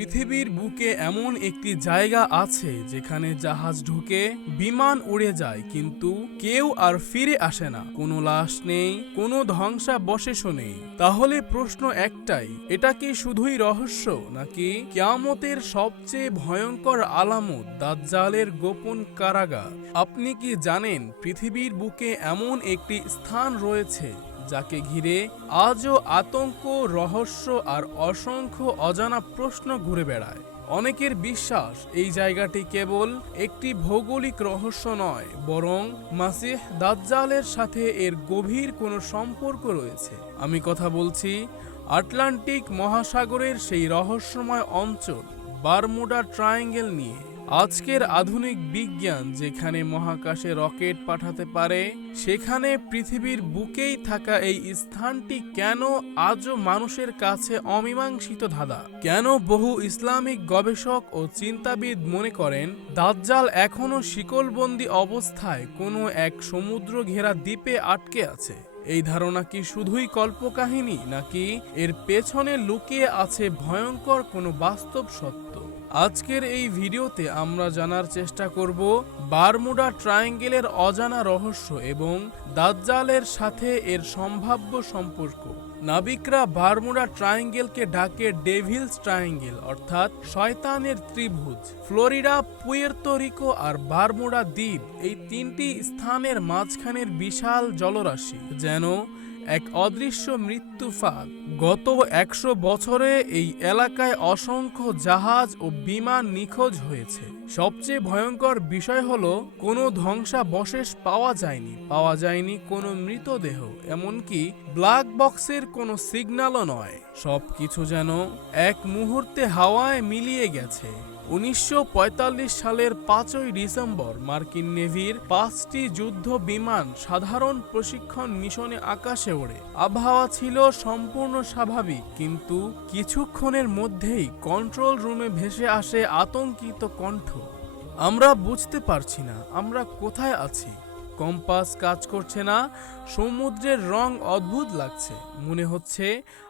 পৃথিবীর বুকে এমন একটি জায়গা আছে যেখানে জাহাজ ঢুকে বিমান উড়ে যায়, কিন্তু কেউ আর ফিরে আসে না। কোনো লাশ নেই, কোনো ধ্বংসাবশেষও নেই। তাহলে প্রশ্ন একটাই, এটা কি শুধুই রহস্য, নাকি কিয়ামতের সবচেয়ে ভয়ঙ্কর আলামত দাজ্জালের গোপন কারাগার? আপনি কি জানেন পৃথিবীর বুকে এমন একটি স্থান রয়েছে যাকে ঘিরে আজও আতঙ্ক, রহস্য আর অসংখ্য অজানা প্রশ্ন ঘুরে বেড়ায়। অনেকের বিশ্বাস এই জায়গাটি কেবল একটি ভৌগোলিক রহস্য নয়, বরং মাসিহ দাজ্জালের সাথে এর গভীর কোনো সম্পর্ক রয়েছে। আমি কথা বলছি আটলান্টিক মহাসাগরের সেই রহস্যময় অঞ্চল, বারমুডা ট্রায়াঙ্গেল নিয়ে। আজকের আধুনিক বিজ্ঞান যেখানে মহাকাশে রকেট পাঠাতে পারে, সেখানে পৃথিবীর বুকেই থাকা এই স্থানটি কেন আজও মানুষের কাছে অমীমাংসিত ধাঁধা? কেন বহু ইসলামিক গবেষক ও চিন্তাবিদ মনে করেন, দাজ্জাল এখনও শিকলবন্দি অবস্থায় কোনো এক সমুদ্র ঘেরা দ্বীপে আটকে আছে? এই ধারণা কি শুধুই কল্পকাহিনী নাকি এর পেছনে লুকিয়ে আছে ভয়ঙ্কর কোনো বাস্তব সত্য? আজকের এই ভিডিওতে আমরা জানার চেষ্টা করব বারমুডা ট্রায়াঙ্গেলের অজানা রহস্য এবং দাজ্জালের সাথে এর সম্ভাব্য সম্পর্ক। নাবিকরা বারমুডা ট্রায়াঙ্গেলকে ডাকে ডেভিলস ট্রায়াঙ্গেল, অর্থাৎ শয়তানের ত্রিভুজ। ফ্লোরিডা পুয়ের্তোরিকো আর বারমুডা দ্বীপ এই তিনটি স্থানের মাঝখানের বিশাল জলরাশি, যেন এক অদৃশ্য মৃত্যু ফাঁদ। গত একশো বছরে এই এলাকায় অসংখ্য জাহাজ ও বিমান নিখোঁজ হয়েছে। সবচেয়ে ভয়ঙ্কর বিষয় হলো, কোনো ধ্বংসাবশেষ পাওয়া যায়নি। পাওয়া যায়নি কোনো মৃতদেহ, এমনকি ব্ল্যাক বক্সের কোনো সিগন্যালও নয়। সবকিছু যেন এক মুহূর্তে হাওয়ায় মিলিয়ে গেছে। উনিশশো পঁয়তাল্লিশ সালের পাঁচই ডিসেম্বর মার্কিন নেভির পাঁচটি যুদ্ধ বিমান সাধারণ প্রশিক্ষণ মিশনে আকাশে ওড়ে। আবহাওয়া ছিল সম্পূর্ণ স্বাভাবিক, কিন্তু কিছুক্ষণের মধ্যেই কন্ট্রোল রুমে ভেসে আসে আতঙ্কিত কণ্ঠ। আমরা বুঝতে পারছি না, আমরা কোথায় আছি? কম্পাস কাজ করছে না, সমুদ্রের রং অদ্ভুত লাগছে। মনে হচ্ছে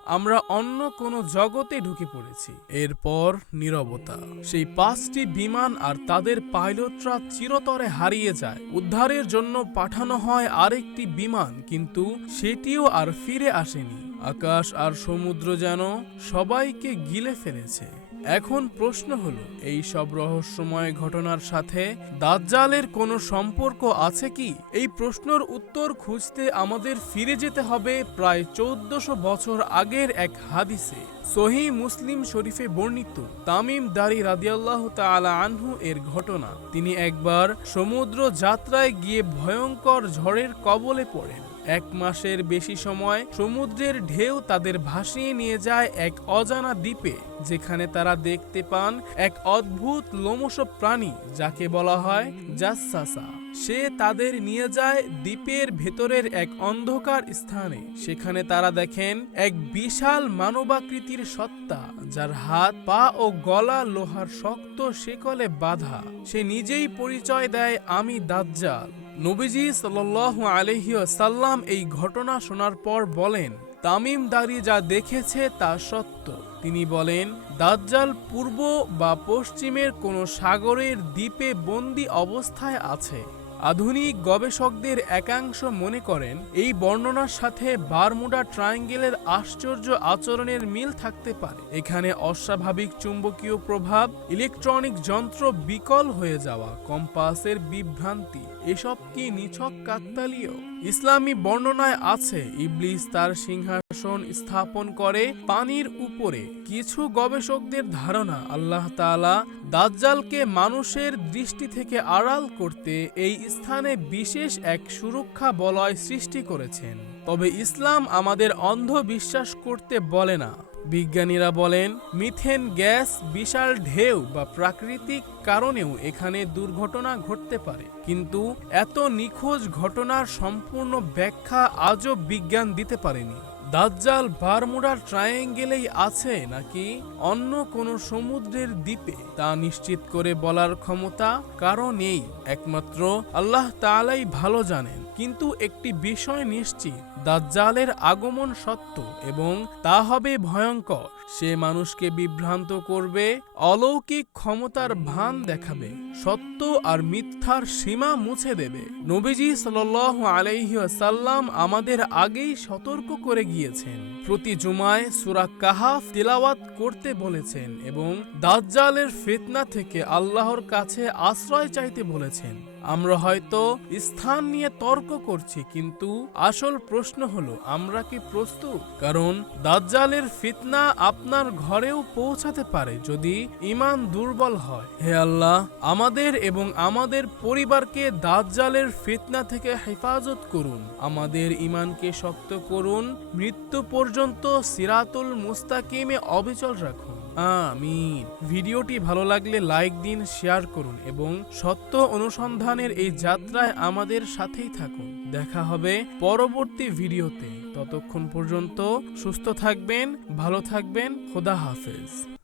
আমরা অন্য কোনো জগতে ঢুকে পড়েছি। এরপর নীরবতা। সেই পাঁচটি বিমান আর তাদের পাইলটরা চিরতরে হারিয়ে যায়। উদ্ধারের জন্য পাঠানো হয় আরেকটি বিমান, কিন্তু সেটিও আর ফিরে আসেনি। আকাশ আর সমুদ্র যেন সবাইকে গিলে ফেলেছে। এখন প্রশ্ন হলো, এই সব রহস্যময় ঘটনার সাথে দাজ্জালের কোনো সম্পর্ক আছে কি? এই প্রশ্নের উত্তর খুঁজতে আমাদের ফিরে যেতে হবে প্রায় চৌদ্দশো বছর আগের এক হাদিসে। সহি মুসলিম শরীফে বর্ণিত তামিম দারি রাদিয়াল্লাহ তাআলা আনহু এর ঘটনা। তিনি একবার সমুদ্র যাত্রায় গিয়ে ভয়ঙ্কর ঝড়ের কবলে পড়েন। এক মাসের বেশি সময় সমুদ্রের ঢেউ তাদের ভাসিয়ে নিয়ে যায় এক অজানা দ্বীপে, যেখানে তারা দেখতে পান এক অদ্ভুত লোমশ প্রাণী, যাকে বলা হয় জাসাসা সে তাদের নিয়ে যায় দ্বীপের ভেতরের এক অন্ধকার স্থানে। সেখানে তারা দেখেন এক বিশাল মানবাকৃতির সত্তা, যার হাত, পা ও গলা লোহার শক্ত শেকলে বাঁধা। সে নিজেই পরিচয় দেয় আমি দাজ্জাল। নবীজি সাল্লাল্লাহু আলহি সাল্লাম এই ঘটনা শোনার পর বলেন, তামিম দারি যা দেখেছে তা সত্য। তিনি বলেন, দাজ্জাল পূর্ব বা পশ্চিমের কোনো সাগরের দ্বীপে বন্দি অবস্থায় আছে। আধুনিক গবেষকদের একাংশ মনে করেন, এই বর্ণনার সাথে বারমুডা ট্রায়াঙ্গেলের আশ্চর্য আচরণের মিল থাকতে পারে। এখানে অস্বাভাবিক চুম্বকীয় প্রভাব, ইলেকট্রনিক যন্ত্র বিকল হয়ে যাওয়া, কম্পাসের বিভ্রান্তি, এসব কি নিছক কাকতালীয়? ইসলামী বর্ণনায় আছে, ইবলিস তার সিংহাসন স্থাপন করে পানির উপরে। কিছু গবেষকদের ধারণা, আল্লাহ তালা দাজ্জালকে মানুষের দৃষ্টি থেকে আড়াল করতে এই স্থানে বিশেষ এক সুরক্ষা বলয় সৃষ্টি করেছেন। তবে ইসলাম আমাদের অন্ধ বিশ্বাস করতে বলে না। বিজ্ঞানীরা বলেন, মিথেন গ্যাস বিশাল ঢেউ বা প্রাকৃতিক কারণেও এখানে দুর্ঘটনা ঘটতে পারে। কিন্তু এত নিখোঁজ ঘটনার সম্পূর্ণ ব্যাখ্যা আজও বিজ্ঞান দিতে পারেনি। দাজ্জাল বারমুডার ট্রায়াঙ্গেলেই আছে নাকি? অন্য কোনো সমুদ্রের দ্বীপে তা নিশ্চিত করে বলার ক্ষমতা কারও নেই। একমাত্র আল্লাহ তাআলাই ভালো জানেন। কিন্তু একটি বিষয় নিশ্চিত, দাজ্জালের আগমন সত্য এবং তা হবে ভয়ঙ্কর। সে মানুষকে বিভ্রান্ত করবে, অলৌকিক ক্ষমতার ভান দেখাবে, সত্য আর মিথ্যার সীমা মুছে দেবে। নবীজি সাল আলাইহি সাল্লাম আমাদের আগেই সতর্ক করে গিয়েছেন। প্রতি জুমায় সুরা কাহাফ তিলাওয়াত করতে বলেছেন এবং দাজ্জালের ফিতনা থেকে আল্লাহর কাছে আশ্রয় চাইতে বলেছেন। আমরা হয়তো স্থান নিয়ে তর্ক করছি, কিন্তু আসল প্রশ্ন হলো, আমরা কি প্রস্তুত? কারণ দাজ্জালের ফিতনা আপনার ঘরেও পৌঁছাতে পারে যদি ইমান দুর্বল হয়। হে আল্লাহ, আমাদের এবং আমাদের পরিবারকে দাজ্জালের ফিতনা থেকে হেফাজত করুন। আমাদের ইমানকে শক্ত করুন। মৃত্যু পর্যন্ত সিরাতুল মুস্তাকিমে অবিচল রাখুন। আমিন। ভিডিওটি ভালো লাগলে লাইক দিন, শেয়ার করুন এবং সত্য অনুসন্ধানের এই যাত্রায় আমাদের সাথেই থাকুন। দেখা হবে পরবর্তী ভিডিওতে। ততক্ষণ পর্যন্ত সুস্থ থাকবেন, ভালো থাকবেন, খোদা হাফেজ।